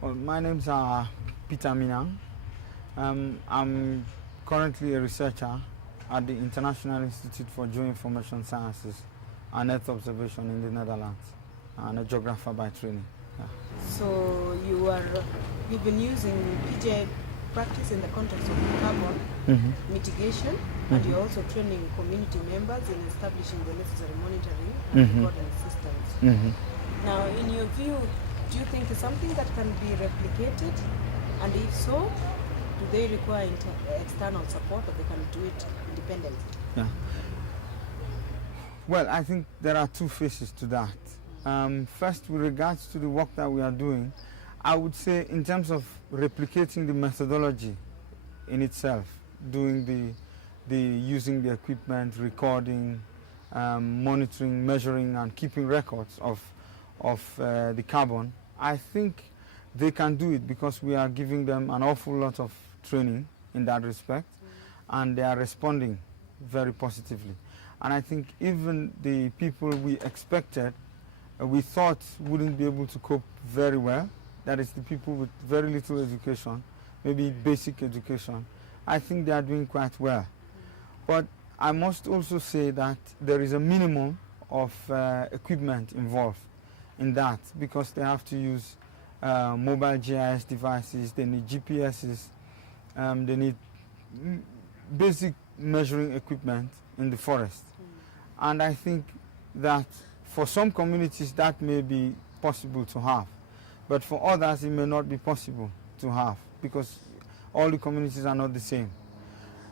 Well, my name's Peter Minang. I'm currently a researcher at the International Institute for Geoinformation Sciences and Earth Observation in the Netherlands, and a geographer by training. Yeah. So you've been using PGI practice in the context of carbon mitigation, and you're also training community members in establishing the necessary monitoring and recording systems. Now, in your view, do you think it's something that can be replicated? And if so, do they require external support, or they can do it independently? Yeah. Well, I think there are two phases to that. First, with regards to the work that we are doing, I would say in terms of replicating the methodology in itself, doing using the equipment, recording, monitoring, measuring, and keeping records of the carbon, I think they can do it because we are giving them an awful lot of training in that respect, and they are responding very positively. And I think even the people we expected, we thought wouldn't be able to cope very well, that is the people with very little education, maybe basic education, I think they are doing quite well. But I must also say that there is a minimum of equipment involved in that, because they have to use mobile GIS devices, they need GPSs, they need basic measuring equipment in the forest. And I think that for some communities that may be possible to have, but for others it may not be possible to have, because all the communities are not the same.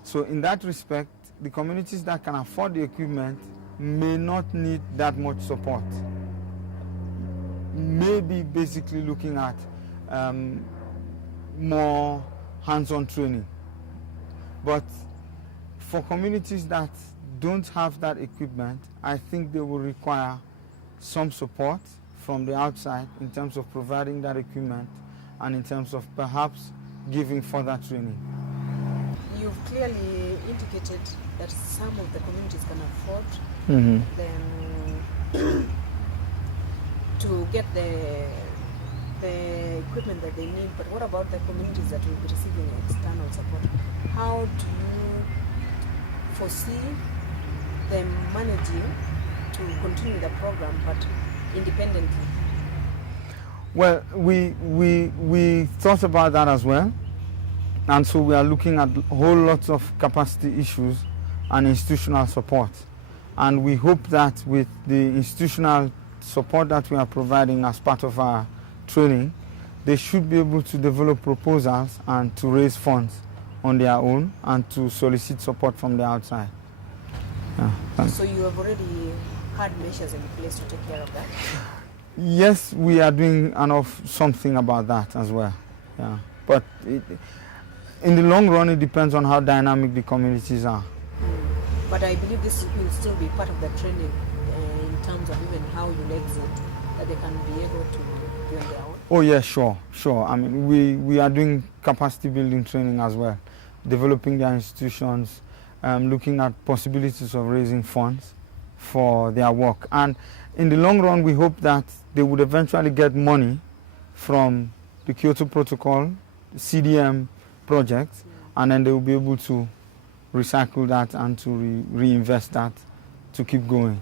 So in that respect, the communities that can afford the equipment may not need that much support. Maybe basically looking at more hands-on training. But for communities that don't have that equipment, I think they will require some support from the outside in terms of providing that equipment and in terms of perhaps giving further training. You've clearly indicated that some of the communities can afford them to get the equipment that they need, but what about the communities that will be receiving external support? How do you foresee them managing to continue the program but independently? Well, we thought about that as well, and so we are looking at a whole lot of capacity issues and institutional support, and we hope that with the institutional support that we are providing as part of our training, they should be able to develop proposals and to raise funds on their own and to solicit support from the outside. Yeah, so you have already had measures in place to take care of that? Yes, we are doing something about that as well. Yeah, but in the long run, it depends on how dynamic the communities are. But I believe this will still be part of the training in terms of even how you exit, that they can be able to do on their own. Oh yeah, sure. I mean, we are doing capacity building training as well, developing their institutions, looking at possibilities of raising funds for their work. And in the long run, we hope that they would eventually get money from the Kyoto Protocol, the CDM projects, and then they will be able to recycle that and to reinvest that to keep going.